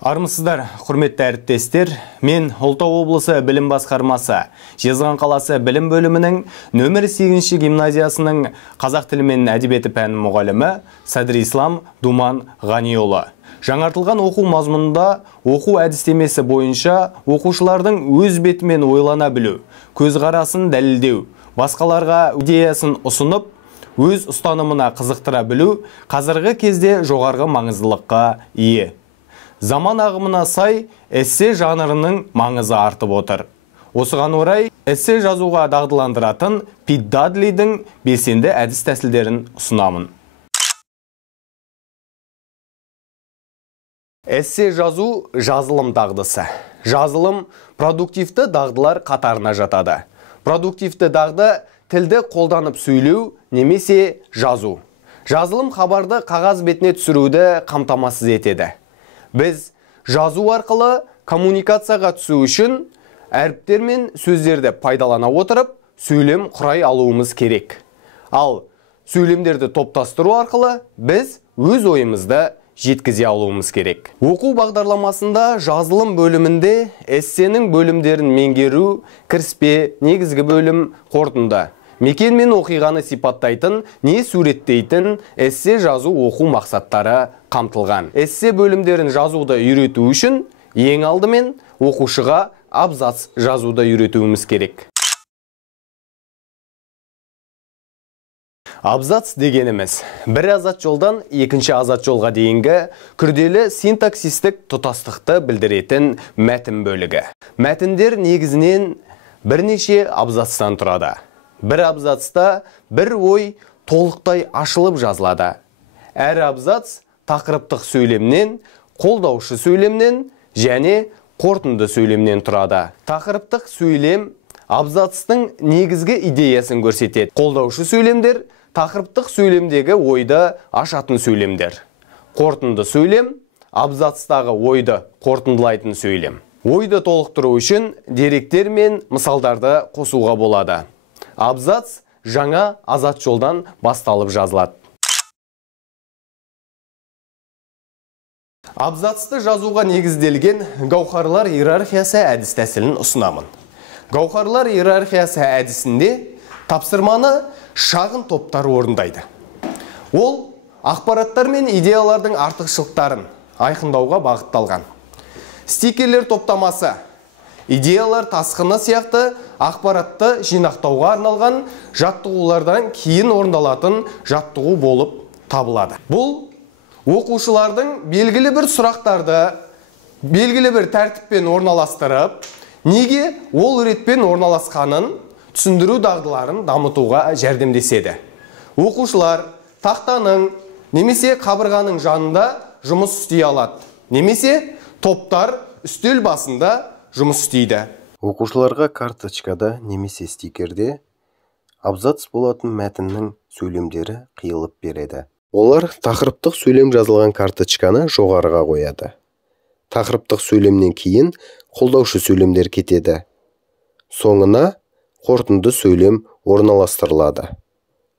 Армысыздар, құрметті әріптестер. Мен Ұлытау облысы білім басқармасы, Жезқазған қаласы білім бөлімінің нөмір 8 гимназиясының қазақ тілі мен әдебиеті пәні мұғалімі Садрислам Думан Ғаниұлы. Жаңартылған оқу мазмұнында оқу әдістемесі бойынша оқушылардың өз бетімен ойлана білу, көзқарасын дәлелдеу, басқаларға идеясын ұсынып, өз ұстанымына қызықтыра білу қазіргі кезде жоғарғы маңыздылыққа ие. Заман ағымына сай эссе жанрының маңызы артып отыр. Осыған орай эссе жазуға дағдыландыратын Пит Дадлидің белсенді әдіс тәсілдерін ұсынамын. Эссе жазу жазылым дағдысы. Жазылым продуктивті дағдылар қатарына жатады. Продуктивті дағды тілді қолданып сөйлеу немесе жазу. Жазылым хабарды қағаз бетіне түсіруді қамтамасыз етеді. Біз жазу арқылы коммуникацияға түсу үшін әріптер мен сөздерді пайдалана отырып, сөйлем құрай алуымыз керек. Ал сөйлемдерді топтастыру арқылы біз өз ойымызды жеткізе алуымыз керек. Оқу бағдарламасында жазылым бөлімінде эссенің бөлімдерін меңгеру, кіріспе, негізгі бөлім, қорытынды. Мекен мен оқиғаны сипаттайтын, не суреттейтін эссе жазу оқу мақсаттары қамтылған. Эссе бөлімдерін жазуды үйрету үшін ең алдымен оқушыға абзац жазуды үйретуіміз керек. Абзац дегеніміз бір азат жолдан екінші азат жолға дейінгі күрделі синтаксистік тұтастықты білдіретін мәтін бөлігі. Мәтіндер негізінен бірнеше абзацтан тұрады. Бір абзацта бір ой толықтай ашылып жазылады. Әр абзац тақырыптық сөйлемнен, қолдаушы сөйлемнен және қорытынды сөйлемнен тұрады. Тақырыптық сөйлем абзацтың негізгі идеясын көрсетеді. Қолдаушы сөйлемдер тақырыптық сөйлемдегі ойды ашатын сөйлемдер. Қорытынды сөйлем абзацтағы ойды қорытындылайтын сөйлем. Ойды толықтыру үшін деректер мен мысалдарды қосуға болады. Абзац жаңа азат жолдан басталып жазылады. Абзацты жазуға негізделген гауһарлар иерархиясы әдіс тәсілін ұсынамын. Гауһарлар иерархиясы әдісінде тапсырманы шағын топтар орындайды. Ол ақпараттар мен идеялардың артықшылықтарын айқындауға бағытталған. Стикерлер топтамасы идеялар тасқыны сияқты ақпаратты жинақтауға арналған жаттығулардан кейін орындалатын жаттығу болып табылады. Бұл оқушылардың белгілі бір сұрақтарды белгілі бір тәртіппен орналастырып, неге ол ретпен орналасқанын түсіндіру дағдыларын дамытуға жәрдемдеседі. Оқушылар тақтаның немесе қабырғаның жанында жұмыс істей алады, немесе топтар үстел басында жұмыс істейді. Оқушыларға карточкада немесе стикерде абзац болатын мәтіннің сөйлемдері қиылып береді. Олар тақырыптық сөйлем жазылған карточканы жоғарыға қояды. Тақырыптық сөйлемнен кейін қолдаушы сөйлемдер кетеді. Соңына қорытынды сөйлем орналастырылады.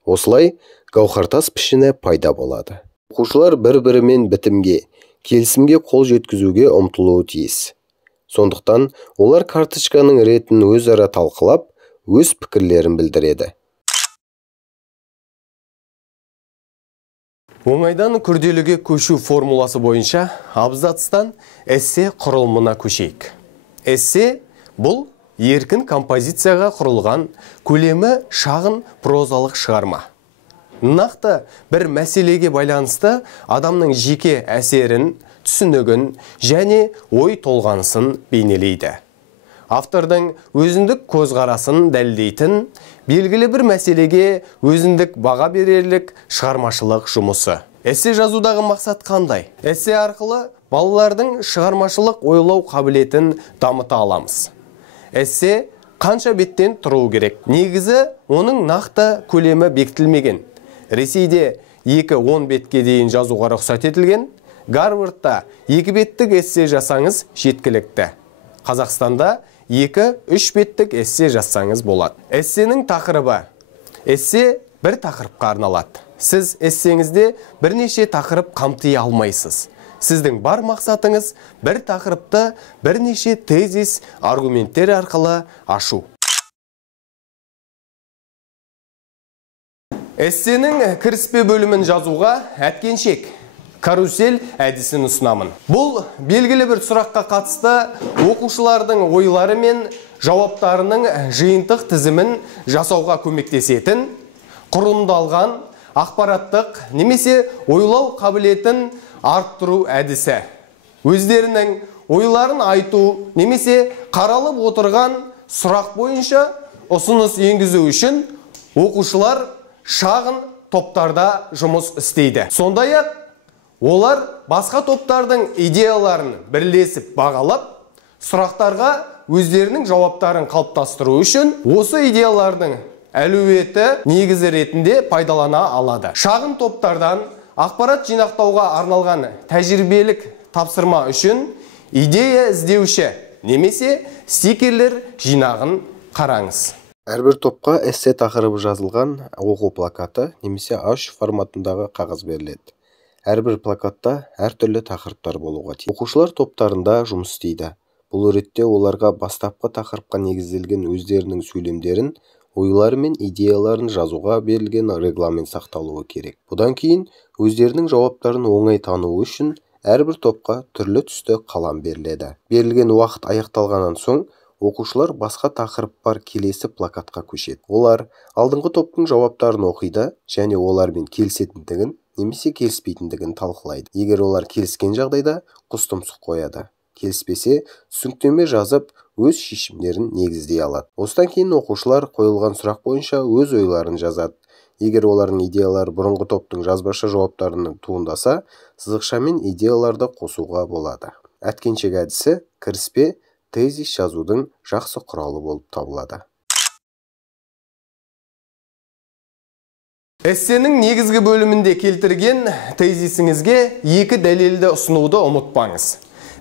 Осылай гауһартас пішіні пайда болады. Оқушылар бір-бірімен бітімге, келісімге қол жеткізуге ұмтылуы тиіс. Сондықтан олар карточканың ретін өзара талқылап, өз пікірлерін білдіреді. Оңайдан күрделіге көшу формуласы бойынша абзацтан эссе құрылымына көшейік. Эссе бұл еркін композицияға құрылған көлемі шағын прозалық шығарма. Нақты бір мәселеге байланысты адамның жеке әсерін, түсінігін және ой толғанысын бейнелейді. Автордың өзіндік көзқарасын дәлелдейтін белгілі бір мәселеге өзіндік баға берерлік шығармашылық жұмысы. Эссе жазудағы мақсат қандай? Эссе арқылы балалардың шығармашылық ойлау қабілетін дамыта аламыз. Эссе қанша беттен тұру керек? Негізі оның нақты көлемі бекітілмеген. Ресейде 2-10 бетке дейін жазуға рұқсат етілген. Гарвардта 2 беттік эссе жасаңыз жеткілікті. Қазақстанда 2-3 беттік эссе жазсаңыз болады. Эссенің тақырыбы. Эссе бір тақырыпқа арналады. Сіз эссеңізде бірнеше тақырып қамти алмайсыз. сіздің бар мақсатыңыз бір тақырыпты бірнеше тезис, аргументтер арқылы ашу. Эссенің кіріспе бөлімін жазуға әткеншек, карусель әдісін ұсынамын. Бұл белгілі бір сұраққа қатысты оқушылардың ойлары мен жауаптарының жиынтық тізімін жасауға көмектесетін, құрылымдалған ақпараттық немесе ойлау қабілетін арттыру әдісі. Өздерінің ойларын айту немесе қаралып отырған сұрақ бойынша ұсыныс енгізу үшін оқушылар шағын топтарда жұмыс істейді. Сондай-ақ олар басқа топтардың идеяларын бірлесіп бағалап, сұрақтарға өздерінің жауаптарын қалыптастыру үшін осы идеялардың әлеуеті негізі ретінде пайдалана алады. Шағын топтардан ақпарат жинақтауға арналған тәжірибелік тапсырма үшін идея іздеуші немесе стикерлер жинағын қараңыз. Әрбір топқа эссе тақырыбы жазылған оқу плакаты немесе А3 форматындағы қағаз беріледі. Әрбір плакатта әртүрлі тақырыптар болуға тиіс. Оқушылар топтарында жұмыс істейді. Бұл ретте оларға бастапқы тақырыпқа негізделген өздерінің сөйлемдерін, ойлары мен идеяларын жазуға берілген регламент сақталуы керек. Бұдан кейін өздерінің жауаптарын оңай тануы үшін әрбір топқа түрлі түсті қалам беріледі. Берілген уақыт аяқталғаннан соң оқушылар басқа тақырып бар келесі плакатқа көшеді. Олар алдыңғы топтың жауаптарын оқиды және олармен келісетіндігін немесе келіспейтіндігін талқылайды. Егер олар келіскен жағдайда құстұмсық қояды. Келіспесе, түсініктеме жазып, өз шешімдерін негіздей алады. Осыдан кейін оқушылар қойылған сұрақ бойынша өз ойларын жазады. Егер олардың идеялары бұрынғы топтың жазбаша жауаптарының туындаса, сызықшамен идеяларды қосуға болады. Әткеншек әдісі кіріспе тезис жазудың жақсы құралы болып табылады. Эссенің негізгі бөлімінде келтірген тезисіңізге екі дәлелді ұсынуды ұмытпаңыз.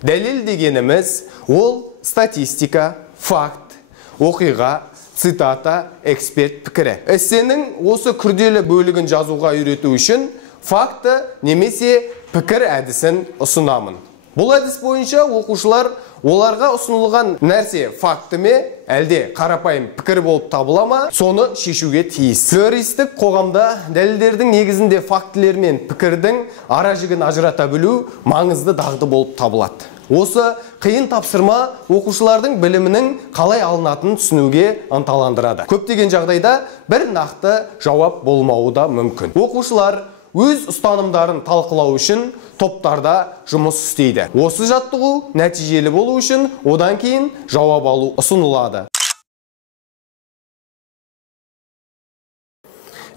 Дәлел дегеніміз ол статистика, факт, оқиға, цитата, эксперт пікірі. Эссенің осы күрделі бөлігін жазуға үйрету үшін факты немесе пікір әдісін ұсынамын. Бұл әдіс бойынша оқушылар оларға ұсынылған нәрсе факті ме, әлде қарапайым пікір болып табыла ма, соны шешуге тиіс. Плюралистік қоғамда дәлелдердің негізінде фактілер мен пікірдің ара жігін ажырата білу маңызды дағды болып табылады. Осы қиын тапсырма оқушылардың білімінің қалай алынатынын түсінуге ынталандырады. Көптеген жағдайда бір нақты жауап болмауы да мүмкін. Оқушылар өз ұстанымдарын талқылау үшін топтарда жұмыс істейді. Осы жаттығу нәтижелі болу үшін одан кейін жауап алу ұсынылады.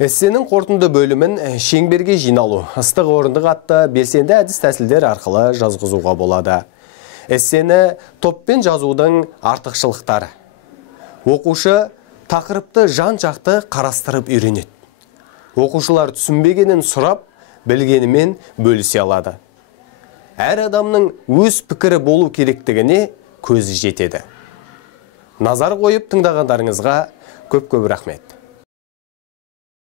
Эссенің қорытынды бөлімін шеңберге жиналу, ыстық орындық атты белсенді әдіс тәсілдер арқылы жазғызуға болады. Эссені топпен жазудың артықшылықтары. Оқушы тақырыпты жан-жақты қарастырып үйренеді. Оқушылар түсінбегенін сұрап, білгенімен бөлісе алады. Әр адамның өз пікірі болу керектігіне көзі жетеді. Назар қойып тыңдағандарыңызға көп-көп рахмет.